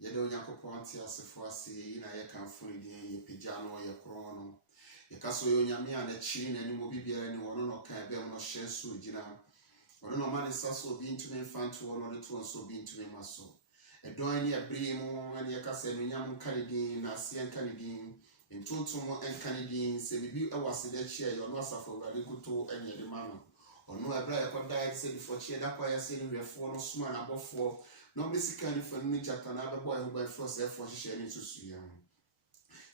Yɛde Onyankopɔn te asefo ase yi na yɛkamfo ne din yɛpagya no yɛkorɔ no. Yɛka so yɛ Onyame a n'akyiri n'anim obi biara ne wɔno no ɔka ɛbɛm no hyɛ so gyina. Ɔno na ɔma ne nsa so obi ntumi mfa nto hɔ no ɔde to nso obi ntumi ma so. Ɛdɔn ne ɛbere mu ne yɛka sɛ Anuonyam nka ne din na aseɛ nka ne din. Ntontom nka ne din sɛ biribi ɛwɔ aseda akyi a yɛɔno Asafo Awurade koto ne yɛde ma no. Ɔno ɛberɛ a yɛkɔdaeɛ sɛ difɔkyeɛ da kɔ yɛsɛ ne hwɛfoɔ no soma n'abɔfoɔ na ɔmmɛsika ne fa no ne gyata na abɛbɔ ɛhobanfoɔ sɛ ɛfoɔ hyehyɛ ne nsusuiɛ ho.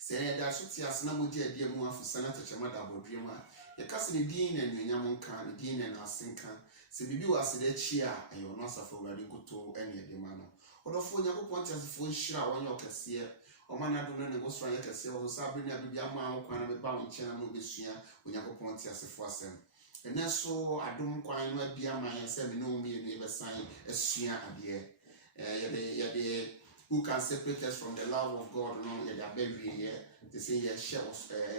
Sɛ yɛda so te ase na mogye adeɛ mu afosa na tɛkyɛma da abɔdua mu a yɛka sɛ ne din na anuonyam nka ne din na n'ase nka sɛ biribi wɔ aseda akyi a ɛyɛ ɔno Asafo Awurade koto ne yɛde ma no. Ɔdɔfoɔ Onyankopɔn te asefoɔ nhyira a wɔnyɛ ɔkɛseɛ ɔma no adom no ne bosoro anyɛ kɛseɛ wɔ so sɛ abere ne abibia ama wo kwan na meba wo nkyɛn na ma wobɛsua Onyankopɔn te asefoɔ asɛm. Ɛnɛ so adom kwan no abi ama yɛn sɛ me ne wo mmienu yɛbɛsan asua adeɛ. Yɛde who can separate us from the love of God no yɛde abɛwie yɛ te sɛ yɛhyɛ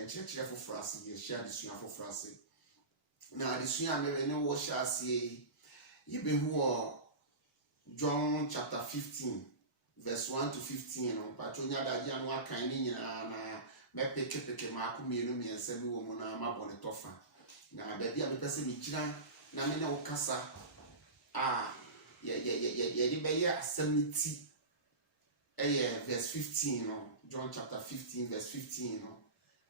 nkyerɛkyerɛ foforɔ ase yɛhyɛ adesua foforɔ ase. Na adesua a mɛwɛ ne wɔ hyɛ aseɛ yɛbɛhu wɔ John chapter 15 verse 1 to 15 no patro nya da gya no akan ne nyinaa na mɛpekepeke maako mmienu mmiɛnsa bi wɔ mu na mabɔ ne tɔfa. Na baabi a mepɛ sɛ megyina na me ne wo kasa a yɛde bɛyɛ asɛm no ti ɛyɛ verse 15 no John chapter 15 verse 15 no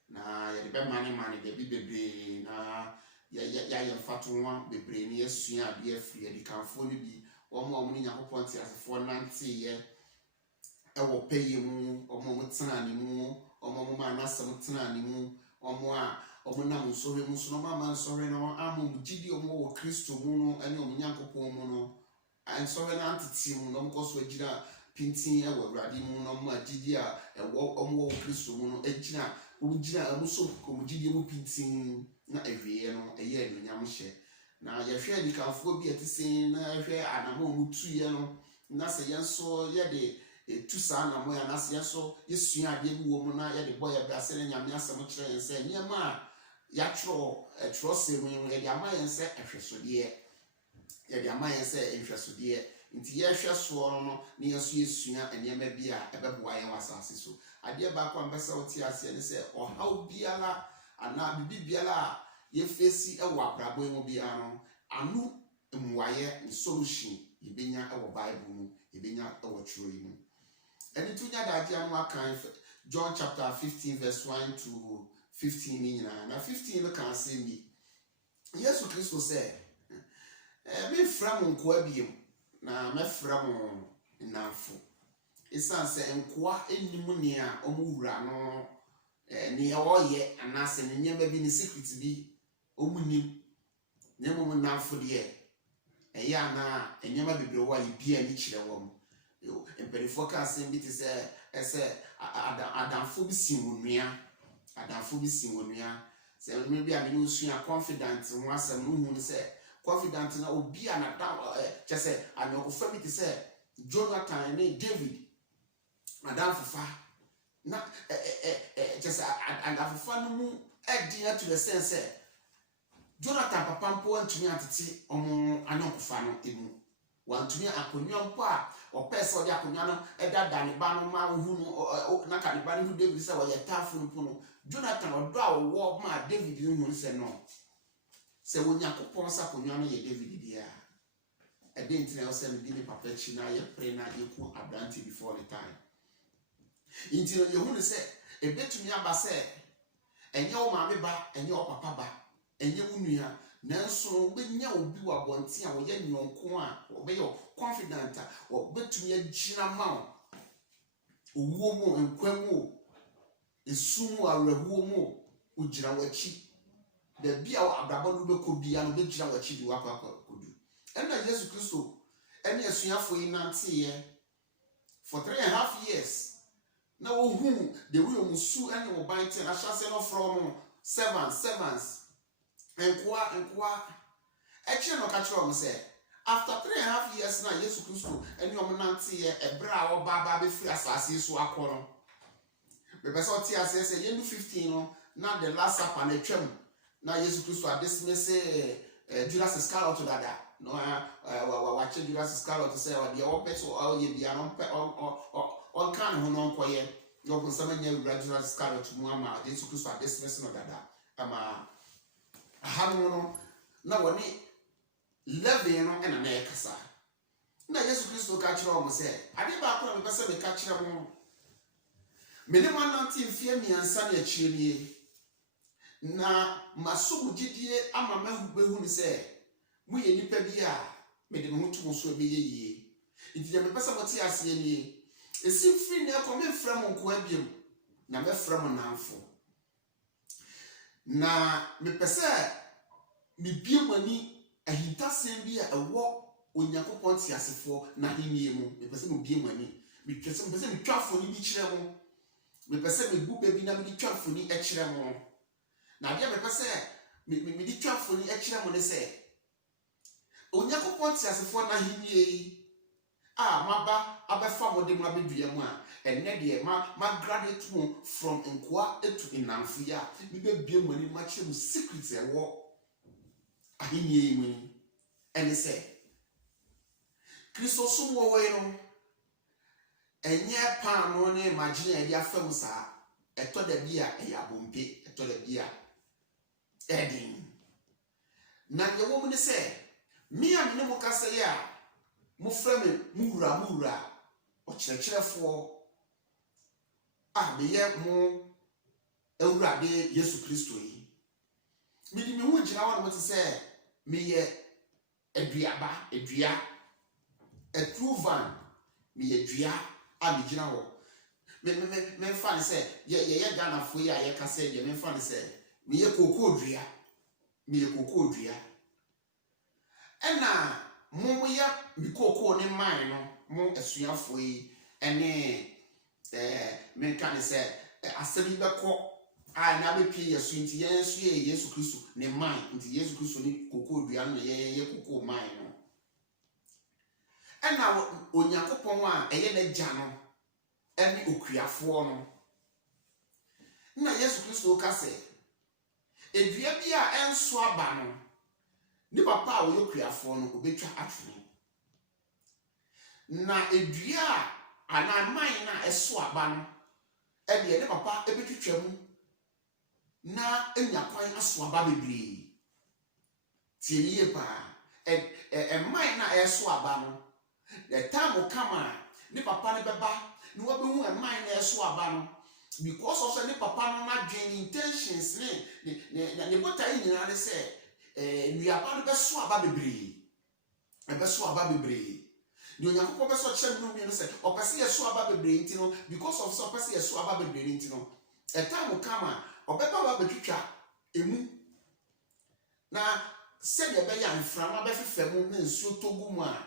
na yɛde bɛmane baabi bebree na yɛayɛ mfato ho bebree ne yɛsua adeɛ afiri yɛde kamfoɔ no bi wɔn ne Nyankopɔn te asefoɔ nanteyɛ ɛwɔ pɛyɛ mu wɔn tena ne mu wɔn ma n'asɛm tena ne mu wɔn nam nsɔhwɛ mu so na ama nsɔhwɛ no ama wɔn gyidi wɔn wɔ Kristo mu no ɛne wɔn Nyankopɔn mu no nsɔhwɛ no antete mu na wɔn kɔ so agyina pintin ɛwɔ Awurade mu na wɔn agyidi a ɛwɔ wɔn wɔ Kristo mu no agyina wɔn so wɔn gyidi mu pintin na awie no ɛyɛ anuonyam hyɛ. Na yɛhwɛ adikanfoɔ bi ɛte sɛ na yɛhwɛ anamɔ wɔn tuyɛ no na sɛ yɛn nso yɛde etu saa anamɔ yɛn na sɛ yɛn nso yɛsua adeɛ bi wɔ mu na yɛde bɔ yɛ bɛ asɛ ne Nyame asɛm kyerɛ yɛn sɛ nneɛma a yɛatwerɛ ɛtwerɛsɛm mu yɛde ama yɛn sɛ ɛhwɛsodeɛ yɛde ama yɛn sɛ nhwɛsodeɛ nti yɛhwɛ soɔ no ne yɛn nso yɛsua nneɛma bi a ɛbɛboa yɛn wɔ asase so. Adeɛ baako a mpɛ sɛ wote aseɛ ne sɛ ɔhaw biara anaa bibi biara a yɛfɛsi ɛwɔ abrabɔ yi mu biara no ano mmuayɛ ne solution yɛbɛnya ɛwɔ Bible mu yɛbɛnya ɛwɔ twerɛ yi mu. ɛne to nya daagye ano akan John chapter 15 verse 1 to 15 ni nyinaa na 15 no kan asɛm bi Yesu Kristo sɛ mefrɛ mo nkoa biem na mɛfrɛ mo nnamfo ɛsiane sɛ nkoa ɛnnim nea ɔmo wura no nea ɔyɛ anaasɛ ne nneɛma bi ne secret bi ɔmo nim na mmom nnamfo deɛ ɛyɛ anaa nneɛma bebree wɔ a yɛbia ani kyerɛ wɔm. Mpanimfoɔ ka asɛm bi te sɛ adamfo bi si wɔ nua adamfo bi si wɔ nua sɛ mmiri bi a mene osua confident ho asɛm no hu ne sɛ confident na obi a na da kyɛ sɛ anyɔkofa bi te sɛ Jonathan ne David adamfofa na kyɛ sɛ adamfofa no mu ɛdi ato the sense sɛ Jonathan papa mpo antumi atete ɔmo anyɔkofa no emu wantumi akonnwa mpo a ɔpɛ sɛ ɔde akonnwa no ɛda ne ba no ma ohu no na ka ne ba no hu David sɛ wɔyɛ taafo no po no Jonathan ɔdɔ a ɔwɔ ma David no hu sɛ no sɛ Onyankopɔn sɛ akonnwa no yɛ David dia ɛde ntina ɔsɛ ne di ne papa akyi na yɛpere na yɛku abrante before the time nti yɛhu ne sɛ ɛbɛtumi aba sɛ ɛnyɛ wo maame ba ɛnyɛ wo papa ba ɛnyɛ wo nua nanso wobɛnya obi wɔ abɔnten a wɔyɛ nyɔnko a wɔbɛyɛ confident a wɔbɛtumi agyina ma owuo mu nkwa mu esum awerɛhoɔ mu ogyina w'akyi baabi a abrabɔ no bɛkɔ bia no bɛgyina w'akyi de wakɔdu. Ɛna Yesu Kristo ɛne asuafoɔ yi nanteeɛ for 3.5 years na wohu de wo su ɛne wo banten ahyɛse no from servants nkoa ɛkyerɛ no ka kyerɛ ɔmo sɛ after 3.5 years na Yesu Kristo ɛne ɔmo nanteeɛ ɛbrɛ a ɔba bɛfiri asase so akɔ no bɛbɛ sɛ ɔte aseɛ sɛ yɛnu 15 no na the last supper na atwam na Yesu Kristo adesime sɛ Judas Iscariot dada no wakyɛ Judas Iscariot sɛ ɔde ɔpɛ so ɔyɛ bia no on kan ho no nkoye no ko sama nya gradual scarlet mu ama Jesus Christ adesmesi no dada ama ahanu no na woni level no ena na yakasa na Jesus Christ ka kire o mo se ade ba ko na me pese me ka kire mo me ne man 19 fie miansa na akire nie na maso gidie ama mahu ni se mu ye nipa bi a me de me ho to so be yeye nti me pese mo te ase nie esi free na ko me frɛ mo nko abiem na me frɛ mo namfo na me pese me bie mani ahintasem bi a ɛwɔ Onyankopɔn ti asefo na henie mu me pese mo bie mani me pese me twafo ni bi kyerɛ mo me pese me bu baby na me di twafo ni kyerɛ mo na dia me pese me di twafo ni kyerɛ mo ne se Onyankopɔn ti asefo na henie maba abefa mo de mo abedua mu a enne de ma graduate mo from nkoa etu inamfo ya me be bie mani ma kyerɛ mo secrets ɛwɔ ahenie mu ene se Kristo sum wo we no enye pan no ne imagine ya fam sa eto da bia ya bompe eto da bia edin na ye wo mu ne se mi a me ne mo kasa ya mo fra me muwura o kyerɛkyerɛfo me ye mo Awurade Yesu Kristo yi mi di me hu gyina wo no te se me ye adua a true van me ye dua a me gyina wo me fa ne se ye Ghana fo yi a ye ka se ye me fa ne se me ye kokoo dua ena mo ya me kokoo ne man no mo asuafo yi ene me ka ne se asɛbi bɛkɔ na be pie yesu nti yen so ye Yesu Kristo ne man nti Yesu Kristo ni kokoo dua no ye kokoo man no ena Onyankopɔn a eye na gya no ene okuafo no na Yesu Kristo ka se edua bi a enso aba no ni papa a wo okuafo no obetwa atwene na edua ana man na eso aba no ede ne papa ebetwetwa mu na enyakwan aso aba bebre tieye pa man na eso aba no the time kama ni papa ne beba ni wo be hu man na eso aba no because of the papa no na dwen intentions ne botai nyina ne se wi aba no be so aba bebre ni Onyankopɔn be so kyerɛ no mi no se opese ye so aba bebre nti no because of so opese ye so aba bebre nti no the time kama obeba ba betwitwa emu na se de be ya mframa be fefa mu na nsuo togu mu a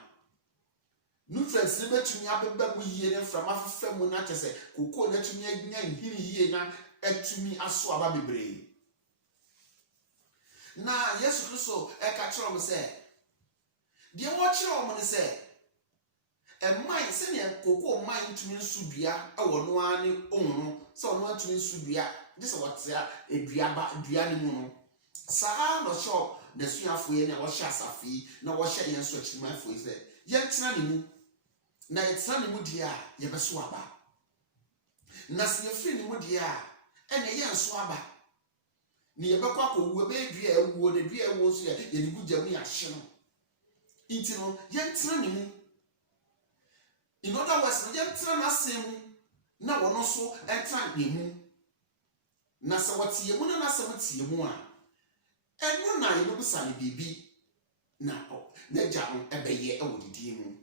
nutrients ne betumi abeba mu yie ne mframa fefa mu na kyese kokoo na tumi anya nhiri yie na atumi aso aba bebre na Yesu Kristo ka kyerɛ mo se de wo kyerɛ mo ne se man se ne kokoo man tumi nsudua ɛwɔ no ani onu se ono atumi nsudua de se wotia dua ne mu no saa no shop na suafo ye na wo hye asafi na wo hye yen so akimafo yi se ye tena ne mu na ye tena ne mu dia ye beso aba na se ye firi ne mu dia ene ye nso aba ni ye bekwa ko wu be dua ewuo de dua ewuo so ye ni gugya mu ya hye no inti no ye tena ne mu in other words ye tena na asem na wono so entra ne mu na se watie mu na se watie mu a eno na ye busa ne bibi na gya no ebeye ewo didi mu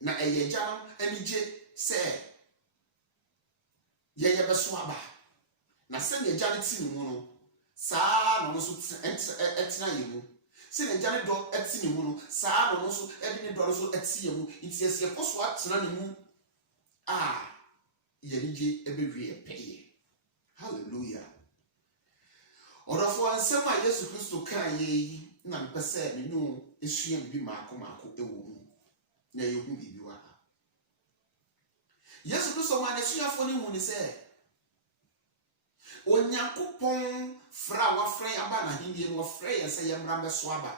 na eye gya no anije se ye beso aba na se ne gya ne ti ne mu no saa no so etena ye mu se ne gya ne do eti ne mu no saa no so edi ne do so eti ye mu nti ese koso atena ne mu ye nije ebewie peye. Hallelujah. Orafo ansem a Yesu Kristo kan ye na mpese me no esua bibi maako ewo mu na ye hu bibi wa. Yesu Kristo ma na esuafo ni hu ni se Onyankopɔn fra wa fra aba na hindie no fra ye se ye mra beso aba.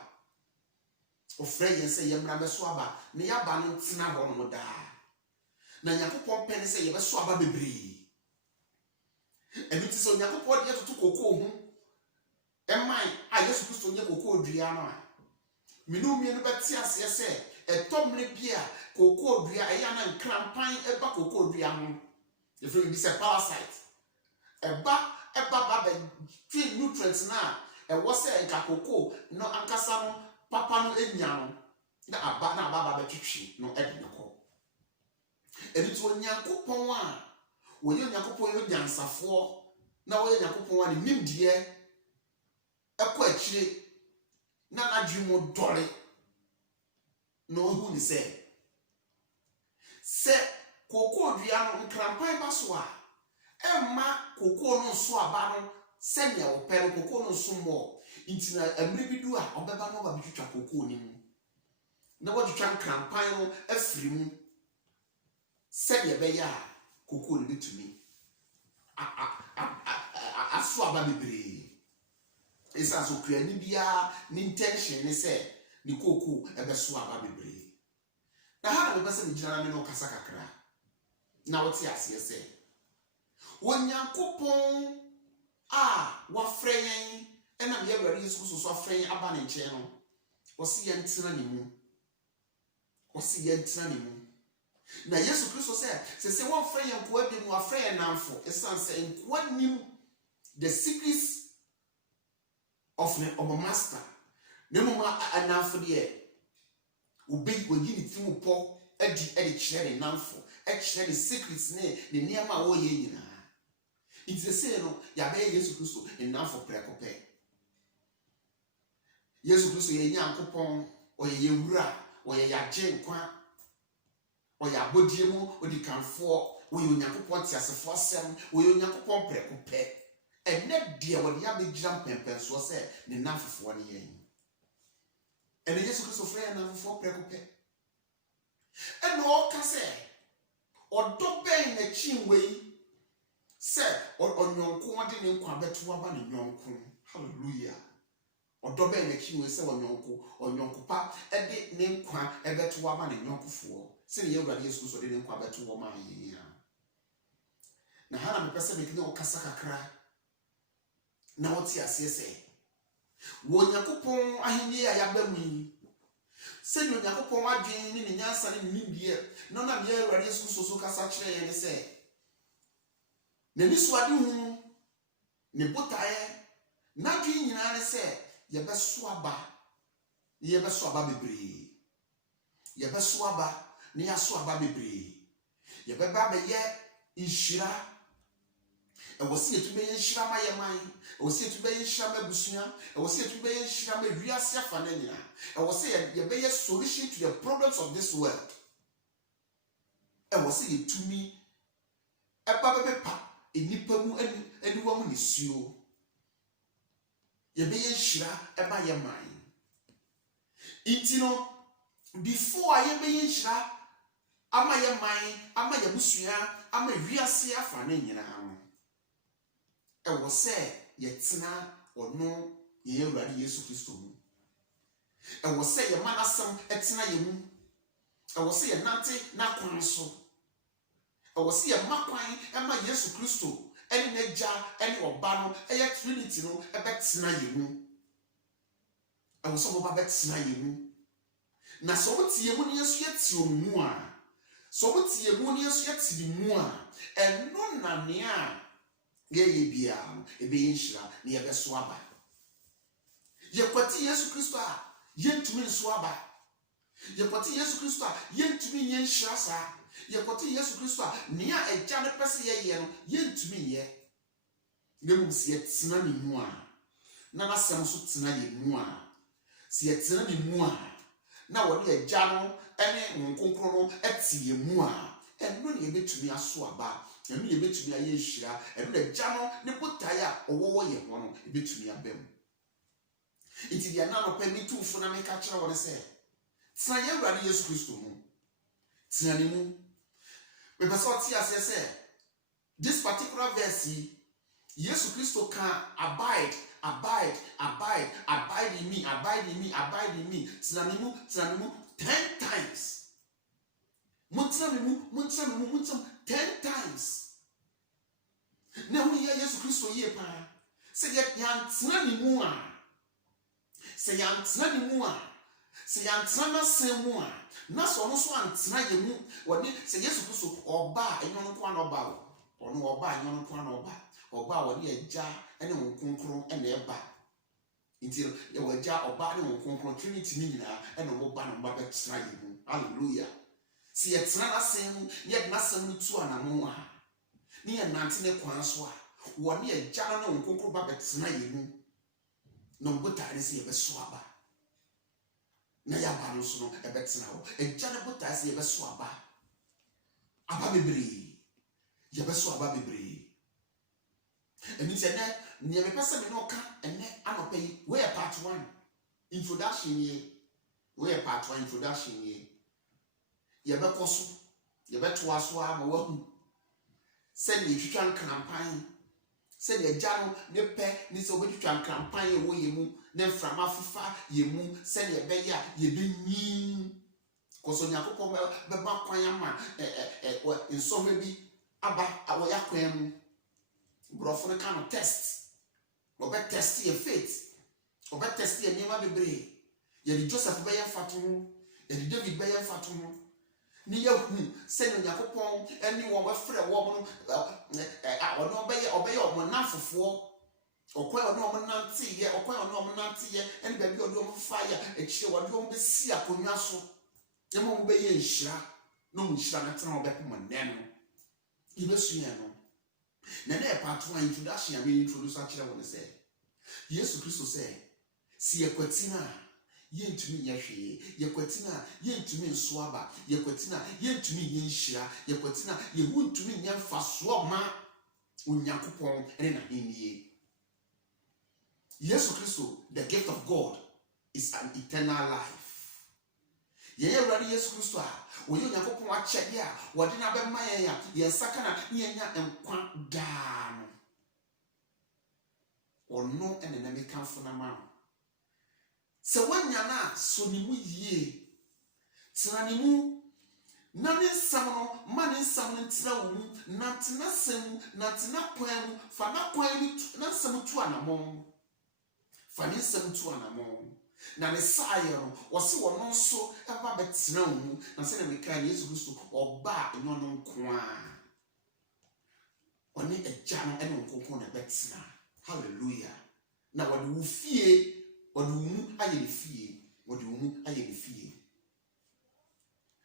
O fra ye se ye mra beso aba ne ya ba no tena ho no da. na Nyankopɔn pɛ ne sɛ yɛbɛso aba bebree. Ɛno ti sɛ Nyankopɔn deɛ toto kokoo ho ɛman a Yesu Kristo nyɛ kokoo dua no a mmienu bɛte aseɛ sɛ ɛtɔmne bi a kokoo dua ɛyɛ na nkrampan ɛba kokoo dua ho yɛfrɛ bi sɛ parasite ɛba bɛtwe nutrients na ɛwɔ sɛ nka kokoo no ankasa no papa no anya no na aba bɛtwetwe no ɛde ne kɔ. Ɛno nti Onyankopɔn a wɔyɛ Onyankopɔn yɛ nyansafoɔ na wɔyɛ Onyankopɔn a ne nimdeɛ ɛkɔ akyire na n'adwene mu dɔre na ohu ne sɛ kokoo dua no nkrampan ba so a ɛmma kokoo no nso aba no sɛnea wɔpɛ no kokoo no nso mmɔ nti na mmiri bi du a ɔbɛba no ɔba bitwitwa kokoo no mu na wɔtwitwa nkrampan no afiri mu sɛdeɛ ɛbɛyɛ a kokoo no bitumi aso aba bebree. Ɛsiane so kuani biara ne intention ne sɛ ne kokoo ɛbɛso aba bebree. Na ha na mepɛ sɛ megyina na me no kasa kakra na wote aseɛ sɛ Onyankopɔn a wafrɛ yɛn ɛnam yɛ Awurade Yesu Kristo so afrɛ yɛn aba ne nkyɛn no wɔsi yɛn tena ne mu. Na Yesu Kristo sɛ wɔmfrɛ yɛn nkoa bi mu wafrɛ yɛn namfo ɛsiane sɛ nkoa nim the secrets of a master. Ne mama anamfo deɛ woyi ne timu pɔ ɛde kyerɛ ne namfo ɛkyerɛ ne secrets ne nneɛma a wɔyɛ nyinaa. Nti sɛ no yɛabɛyɛ Yesu Kristo namfo prɛkɔpɛ. Yesu Kristo yɛ Nyankopɔn, ɔyɛ yɛwura, ɔyɛ yɛagye nkwa, ɔyɛ abɔdie mu ɔdi kanfoɔ, ɔyɛ Onyankopɔn teasefoɔ asɛm, ɔyɛ Onyankopɔn prɛkɔpɛ. Ɛnɛ deɛ wɔde abɛgyina mpɛmpɛnsoɔ sɛ ne namfofoɔ ne yɛn. Ɛnɛ Yesu Kristo frɛ yɛn namfofoɔ prɛkɔpɛ. Ɛna ɔka sɛ ɔdɔ bɛn n'akyi wei sɛ ɔnyɔnko ɔde ne nkwa bɛto aba ne nyɔnko. Hallelujah. Ɔdɔ bɛn n'akyi wei sɛ ɔnyɔnko pa ɛde ne nkwa ɛbɛto aba ne nyɔnkofoɔ. Sɛ ne Awurade Yesu Kristo de ne nkwa bɛto wɔ ma yɛn ya. Na ha na mepɛ sɛ mekene ɔkasa kakra na wote aseɛ sɛ Onyankopɔn ahenni a yɛaba mu yi sɛdeɛ Onyankopɔn adwene ne ne nyansa ne ne nimdeɛ na nam yɛ Awurade Yesu Kristo so kasa kyerɛ yɛn sɛ n'ani so ade hu ne botaeɛ n'adwene nyinaa ne sɛ yɛbɛso aba bebree. Yɛbɛso aba ne yɛaso aba bebree. Yɛbɛba bɛyɛ nhyira. Ɛwɔ sɛ yɛtumi bɛyɛ nhyira ma yɛ man. Ɛwɔ sɛ yɛtumi bɛyɛ nhyira ma abusua. Ɛwɔ sɛ yɛtumi bɛyɛ nhyira ma wiase afa no nyinaa. Ɛwɔ sɛ yɛbɛyɛ solution to the problems of this world. Ɛwɔ sɛ yɛtumi ɛba bɛbɛpa nnipa mu aniwa mu nesuo. Yɛbɛyɛ nhyira ɛba yɛ man. Nti no before a yɛbɛyɛ nhyira ama yɛ man, ama yɛ abusua, ama wiase afa no nyinaa no ɛwɔ sɛ yɛtena ɔno yɛn Awurade Yesu Kristo mu. Ɛwɔ sɛ yɛma n'asɛm ɛtena yɛn mu. Ɛwɔ sɛ yɛnante n'akwan so. Ɛwɔ sɛ yɛma kwan ɛma Yesu Kristo ɛne n'agya ɛne ɔba no ɛyɛ Trinity no ɛbɛtena yɛn mu. Ɛwɔ sɛ ɔba bɛtena yɛn mu. Na sɛ ɔmo te yɛn mu ne yɛn so yɛte ɔmo mu a, sɛ ɔmo te yɛn mu ne yɛn so yɛte ne mu a, ɛno na nea yɛyɛ biara no ɛbɛyɛ nhyira na yɛbɛso aba. Yɛkwati Yesu Kristo a yɛntumi nso aba. Yɛkwati Yesu Kristo a yɛntumi nyɛ nhyira saa. Yɛkwati Yesu Kristo a nea agya ne pɛ sɛ yɛyɛ no yɛntumi nyɛ. Na mmom sɛ yɛtena ne mu a na n'asɛm nso tena yɛn mu a, sɛ yɛtena ne mu a na wɔde agya no ɛne nkonkron no ɛte yɛn mu a, ɛno na yɛbɛtumi aso aba. Ɛno na yɛbɛtumi ayɛ nhyira. Ɛno na agya no ne botaeɛ a ɔwɔwɔ yɛn ho no yɛbɛtumi aba mu. Nti deɛ na anɔpɛ ne tumfo na meka kyerɛ wɔn sɛ tena yɛn Awurade Yesu Kristo mu. Tena ne mu. Mepɛ sɛ ɔte aseɛ sɛ this particular verse yi Yesu Kristo can abide in me. Tena ne mu 10 times. Montra me 10 times. Now we hear Jesus Christ so ye pa. Say yantra ni mu a. Say yantra ni mu a. Say yantra na sem mu a. Na so no so antra ye mu. Woni say Jesus Christ oba enyo no kwa na oba o. Ono oba enyo no kwa na oba. Oba woni agya ene wo konkron ene eba. Nti ye wagya oba ne wo konkron Trinity ni nyina ene wo ba no ba betra ye mu. Hallelujah. Si yetra na sem ye na sem no tu anamo a. Ni ye nante ne kwan so a. Woni agya no wo konkron ba betra ye mu. No mbota ne se ye beso aba. Na ya ba no so no e betra wo. Agya ne bota se ye beso aba. Aba bebre. Ye beso aba bebre. Eni se na me pese me no ka ene anopa yi we part 1 introduction ye. We part 1 introduction ye. Ye be koso ye be to aso ama wahu se ne twitwa krampan se ne agya no ne pe ni se obetwitwa krampan ye wo ye mu ne mframa fifa ye mu se ne be ya ye be nyin koso nyakopɔ be ba kwan ama nsɔhwe bi aba awoya kwan mu brofo ne kan test obe test your faith obe test your name bebre ye di Joseph be ya fato ho ye di David be ya fato ho ni ya hu se no yakopon eni wo be frɛ wo no ono obeye omo nafofo okwa ono omo nante ye okwa ono omo nante ye eni ba bi odo omo fire ekire wo do omo be si akonwa so ye mo be ye nhira no nhira na tena obe pom neno ibe suye no na na part 1 introduction I mean introduce akire wo say Yesu Kristo say si ekwatina yentumi yahwe yekwatina yentumi nso aba yekwatina yentumi yenhyira yekwatina yehuntumi nyamfa so ma Onyankopɔn ene na henie. Yesu Kristo, the gift of God, is an eternal life. Ye awurade Yesu Kristo a oye Onyankopɔn akyɛde a wɔde na bɛma yɛn a yɛnsaka na yɛnya nkwa daa no. Ɔno ene na mekamfo na ma. Se wanya na so ni mu yie. Tena ni mu na ne nsam no ma ne nsam no ntira wo mu na tena sem na tena kwan mu fa na kwan ni na nsam tu anamon. Fa ne nsam tu anamon. Na ne saye no wo se wo no so eba betena wo mu na se na meka Yesu Kristo oba enyo no nko a. Oni agya no ene nkonko na betena. Hallelujah. Na wode wo fie wode wo mu aye ne fie wode wo mu aye ne fie.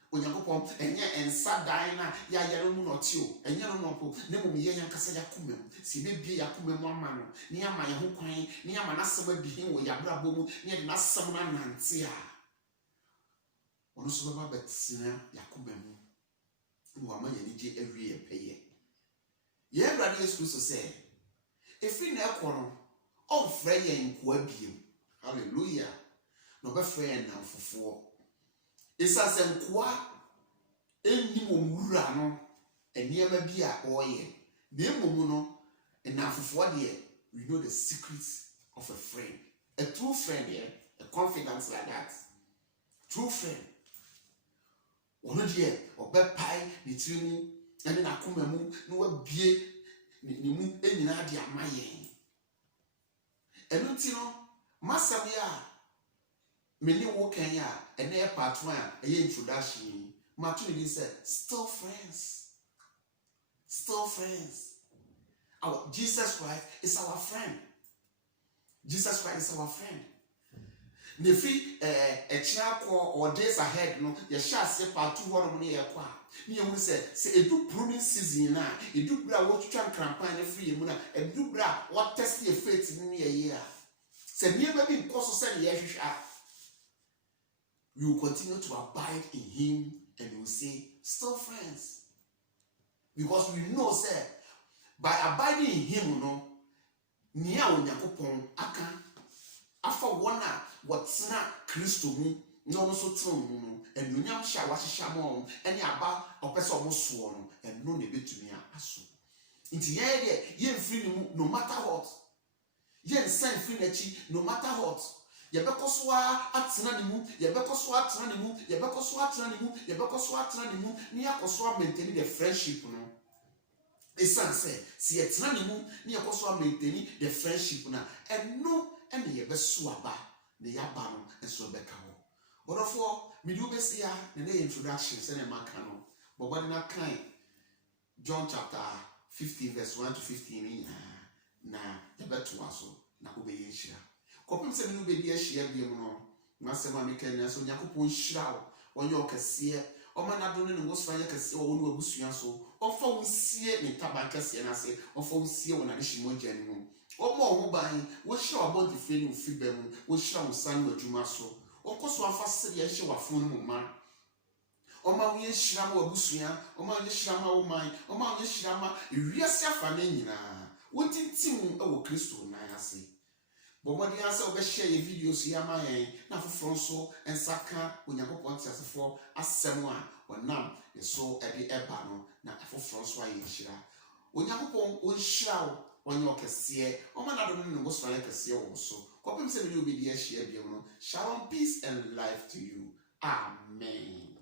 Onyankopɔn enye ensa dan na ya yere mu no ti o enye no no po ne mum ye yankasa yakomam si bebie yakomam ama no ne ama ye ho kwan ne ama nasem adihin wo yabrabo mu ne de nasem na nante a ono so baba betina yakomam wo ama ye nije awie ye peye ye Awurade Yesu Kristo se efri na ekoro on frɛ ye nko abiem. Hallelujah. No be frɛ ye na fofo isa senkoa enni wura no eniema bi a oye na emomu no na afofo de we know the secrets of a friend, a true friend here, a confidence like that. True friend ono de obepai ni tirimu ene na komamu no wabie ni mu enyina de amaye eno ti no masam ya many wo Kenya and air part 1 a introduction. Matuni said, still friends. Still friends. Our Jesus Christ is our friend. Jesus Christ is our friend. Nefi a child or days ahead, no, your shall say part 2 1 near qua. Me who said, say a do pruning season now, a do bra what you can campaign free muna, a do bra what test your faith in a year. Said never been cause of yes. We will continue to abide in him and we will say, still friends. Because we know, sir, by abiding in him, no, niya Onyankopon aka afa wona watsena Kristo mu no so tron mu and unyam sha wahihya mo ene aba opese omoso no and no ne betumi aso. Nti ye de ye mfiri mu no matter what. Ye nsan mfiri nachi no matter what. Yabekoswa atranimo, yabekoswa atranimo, yabekoswa atranimo, yabekoswa atranimo, ni yakoswa maintain the friendship no. Esan say, si atranimo, ni yakoswa maintain the friendship na. And no, and yabesu aba, ne yabano, and so bekawo. But of me do best here, the introduction, send a macano. But what in that kind? John chapter 15, verse 1 to 15, na yabetu aso, na ubeye shia. Kopim se minu bedi ehia biem no na se ma meka na so Yakopon hira wo onye okese o ma na do ne wo sfa ye kese o no abusua so o fa wo sie ne taban kese na se o fa wo sie wo na ne himogya ni mu o mo ho ban wo hira wa body feeling fi ba mu wo hira wo san no adwuma so o koso afa sere ye hye wafo no mu ma o ma wo ye hira ma abusua o ma wo ye hira ma wo man o ma wo ye hira ma wiase afa na nyina wo tintim e wo Kristo na ase. But what the answer will share your videos here, my now for Fronso and Saka when you go point as for as someone or now you saw at the Ebano now for Francois in Shira. When you go on show when you can see or man, I don't know what's like a see also. Copy say you be the share, shalom, peace, and life to you. Amen.